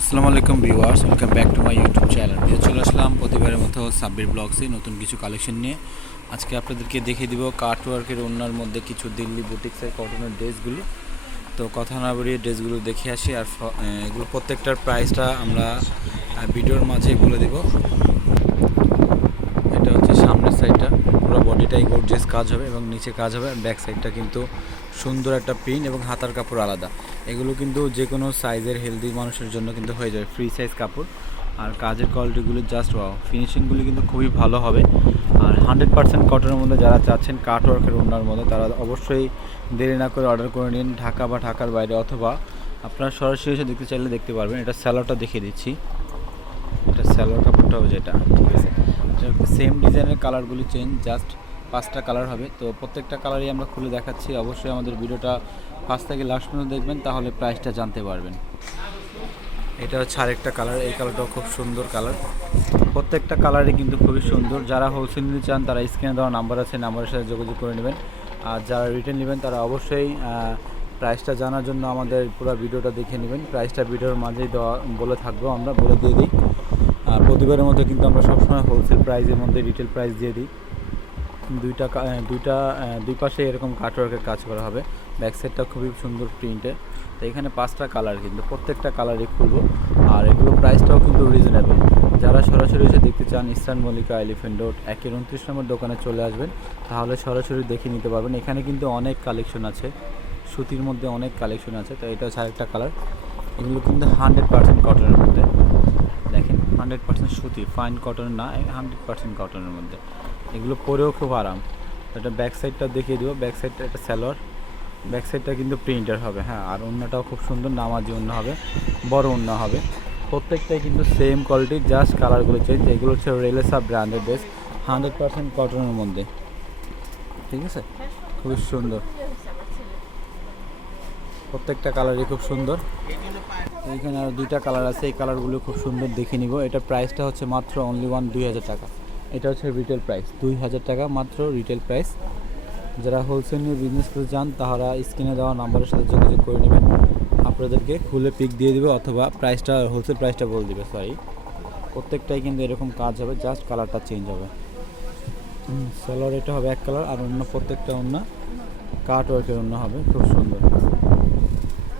আসসালামু আলাইকুম viewers, welcome back to my YouTube channel. নিয়ে চলে আসলাম প্রতিবারের মতো সাব্বির ব্লগসে নতুন কিছু কালেকশন নিয়ে। আজকে আপনাদেরকে দেখে দিব কার্ট ওয়ার্কের ওনার মধ্যে কিছু দিল্লি বুটিক্সের কটনের ড্রেসগুলো। তো কথা না বেরিয়ে ড্রেসগুলো দেখে আসি আর এগুলো প্রত্যেকটার প্রাইসটা আমরা ভিডিওর মাঝে বলে দিব। এটা হচ্ছে সামনের সাইডটা পুরো বডিটাই গর্জিয়াস কাজ হবে এবং নিচে কাজ হবে। ব্যাক সাইডটা কিন্তু সুন্দর একটা পিন এবং হাতার কাপড় আলাদা। এগুলো কিন্তু যে কোনো সাইজের হেলদি মানুষের জন্য কিন্তু হয়ে যাবে ফ্রি সাইজ কাপড়। আর কাজের কোয়ালিটিগুলো জাস্ট ওয়াও ফিনিশিংগুলি কিন্তু খুবই ভালো হবে। আর হান্ড্রেড পার্সেন্ট কটনের মধ্যে যারা চাচ্ছেন কাট ওয়ার্কের ওনার মধ্যে, তারা অবশ্যই দেরি না করে অর্ডার করে নিন ঢাকা বা ঢাকার বাইরে অথবা আপনারা সরাসরি এসে দেখতে চাইলে দেখতে পারবেন। এটা স্যালোটা দেখিয়ে দিচ্ছি। এটা স্যালোয়ার কাপড়টা হবে যেটা, ঠিক আছে। সেম ডিজাইনের কালারগুলি চেঞ্জ জাস্ট পাঁচটা কালার হবে। তো প্রত্যেকটা কালারই আমরা খুলে দেখাচ্ছি। অবশ্যই আমাদের ভিডিওটা ফার্স্ট থেকে লাস্ট পর্যন্ত দেখবেন, তাহলে প্রাইসটা জানতে পারবেন। এটা হচ্ছে আরেকটা কালার এই কালারটাও খুব সুন্দর কালার প্রত্যেকটা কালারই কিন্তু খুবই সুন্দর। যারা হোলসেল নিতে চান, তারা স্ক্রিনে দেওয়া নাম্বার আছে নাম্বারের সাথে যোগাযোগ করে নেবেন। আর যারা রিটার্ন নেবেন, তারা অবশ্যই প্রাইসটা জানার জন্য আমাদের পুরো ভিডিওটা দেখে নেবেন। প্রাইসটা ভিডিওর মাঝেই দেওয়া, বলে থাকব আমরা, বলে দিয়ে দিই। আর প্রতিবারের মতো কিন্তু আমরা সবসময় হোলসেল প্রাইসের মধ্যে রিটেল প্রাইস দিয়ে দিই। দুইটা দুইটা দুই পাশে এরকম কাটওয়ার্কের কাজ করা হবে। ব্যাক সাইডটা খুবই সুন্দর প্রিন্টের তো এখানে পাঁচটা কালার কিন্তু, প্রত্যেকটা কালারই খুলবো। আর এগুলো প্রাইসটাও কিন্তু রিজনেবল যারা সরাসরি এসে দেখতে চান ইস্টার্ন মল্লিকা এলিফেন্ট রোড একের উনত্রিশ নম্বর দোকানে চলে আসবেন। তাহলে সরাসরি দেখে নিতে পারবেন। এখানে কিন্তু অনেক কালেকশন আছে। সুতির মধ্যে অনেক কালেকশন আছে। তো এটা হচ্ছে আরেকটা কালার এগুলো কিন্তু হান্ড্রেড পার্সেন্ট কটনের মধ্যে। দেখেন হান্ড্রেড পার্সেন্ট সুতি ফাইন কটন না হান্ড্রেড পার্সেন্ট কটনের মধ্যে। এগুলো পরেও খুব আরাম। এটা ব্যাক সাইডটা দেখিয়ে দিব। ব্যাক সাইডটা একটা স্যালোয়ার ব্যাক সাইডটা কিন্তু প্রিন্টার হবে হ্যাঁ। আর অন্যটাও খুব সুন্দর, নামাজি অন্য হবে, বড় অন্য হবে। প্রত্যেকটাই কিন্তু সেম কোয়ালিটির জাস্ট কালারগুলো চেঞ্জ এগুলো হচ্ছে রেলেসা ব্র্যান্ডের ড্রেস হান্ড্রেড পার্সেন্ট কটনের মধ্যে। ঠিক আছে? খুবই সুন্দর। প্রত্যেকটা কালারই খুব সুন্দর। তো এখানে আর দুইটা কালার আছে, এই কালারগুলো খুব সুন্দর দেখে নিব। এটা প্রাইসটা হচ্ছে মাত্র অনলি ওয়ান দুই হাজার টাকা। এটা হচ্ছে রিটেল প্রাইস দুই হাজার টাকা মাত্র রিটেল প্রাইস যারা হোলসেল নিয়ে বিজনেস করতে চান তারা স্ক্রিনে দেওয়া নাম্বারের সাথে যোগাযোগ করে নেবেন। আপনাদেরকে খুলে পিক দিয়ে দেবে অথবা প্রাইসটা হোলসেল প্রাইসটা বলে দেবে সরি প্রত্যেকটাই কিন্তু এরকম কাজ হবে জাস্ট কালারটা চেঞ্জ হবে। সালোয়ার এটা হবে এক কালার আর অন্য প্রত্যেকটা অন্য কাট ওয়ার্কের অন্য হবে, খুব সুন্দর।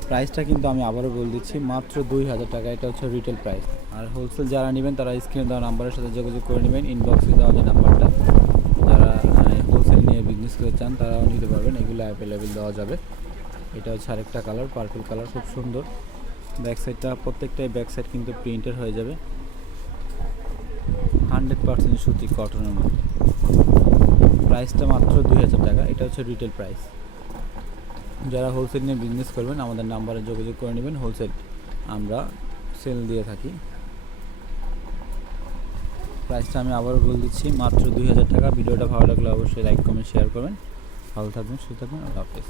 প্রাইসটা কিন্তু আমি আবারও বলে দিচ্ছি, মাত্র দুই হাজার টাকা, এটা হচ্ছে রিটেল প্রাইস আর হোলসেল যারা নেবেন তারা স্ক্রিনে দেওয়া নাম্বারের সাথে যোগাযোগ করে নেবেন ইনবক্সে দেওয়া যে নাম্বারটা যারা হোলসেল নিয়ে বিজনেস করতে চান তারাও নিতে পারবেন, এগুলো অ্যাভেলেবেল দেওয়া যাবে। এটা হচ্ছে আরেকটা কালার পার্পল কালার খুব সুন্দর। ব্যাক সাইডটা প্রত্যেকটাই ব্যাক সাইড কিন্তু প্রিন্টের হয়ে যাবে। হান্ড্রেড পার্সেন্ট সুতি কটনের মধ্যে। প্রাইসটা মাত্র দুই হাজার টাকা, এটা হচ্ছে রিটেল প্রাইস যারা হোলসেল নিয়ে বিজনেস করবেন, আমাদের নাম্বারে যোগাযোগ করে নেবেন। হোলসেল আমরা সেল দিয়ে থাকি। প্রাইসটা আমি আবারও বলে দিচ্ছি, মাত্র দুই হাজার টাকা। ভিডিওটা ভালো লাগলে অবশ্যই লাইক কমেন্ট শেয়ার করবেন। ভালো থাকবেন, সুস্থ থাকবেন, আল্লাহ হাফেজ।